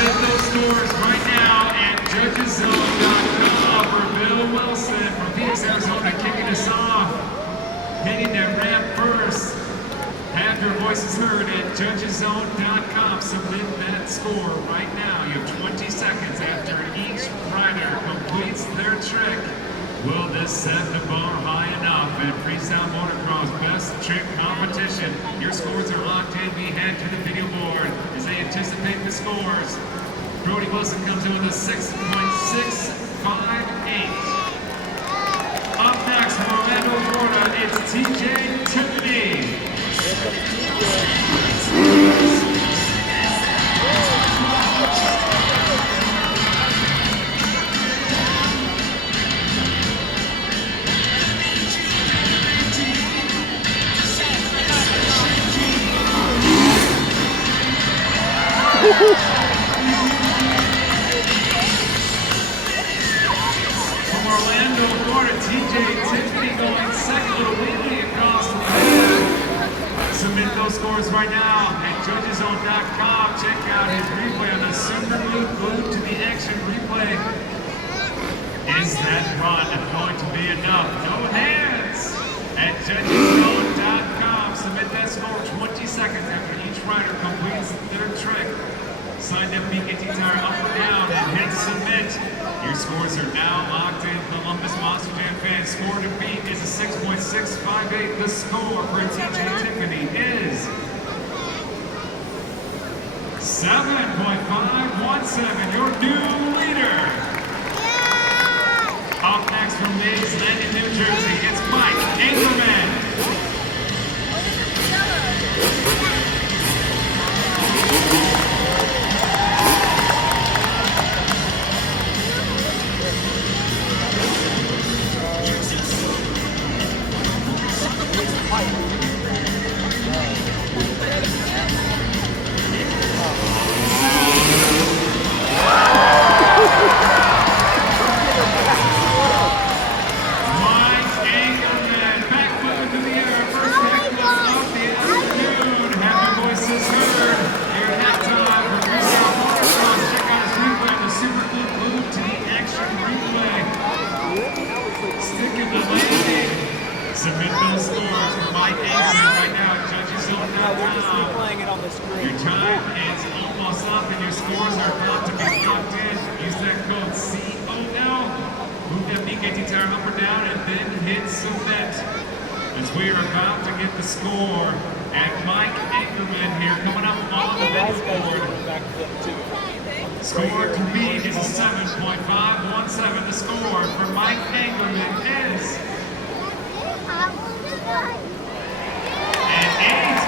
Submit those scores right now at judgeszone.com for Bill Wilson from Phoenix, Arizona, kicking us off. Hitting that ramp first. Have your voices heard at judgeszone.com. Submit that score right now. You have 20 seconds after each rider completes their trick. Will this set the bar high enough at Freestyle Motocross Best Trick Competition? Your scores are locked in. We head to the video board as they anticipate the scores. Brody Wilson comes in with a 6.658. Up next from Orlando, Florida, it's TJ Tiffany. From Orlando, Florida, TJ Tiffany going second, little wheelie across the field. Submit those scores right now at judgeszone.com. Check out his replay on the Super Blue Glued to the Action replay. Is that run going to be enough? No hands at judgeszone.com. Submit that score 20 seconds after each rider completes their trick. Sign that PKT tire up or down and hit submit. Your scores are now locked in. Columbus Monster Jam fans, score to beat is a 6.658. The score for TJ Tiffany is 7.517. Your new leader. Up next from Mays Landing, New Jersey, it's Mike Angerman. Submit those scores for Mike Angerman right now at judgeszone.com. We're just replaying it on the screen. Your time is almost up and your scores are about to be locked in. Use that code COL. Move that PKT tire up or down and then hit submit. As we are about to get the score at Mike Angerman here coming up on the board. Score to beat is a 7.517. The score for Mike Angerman is an 8.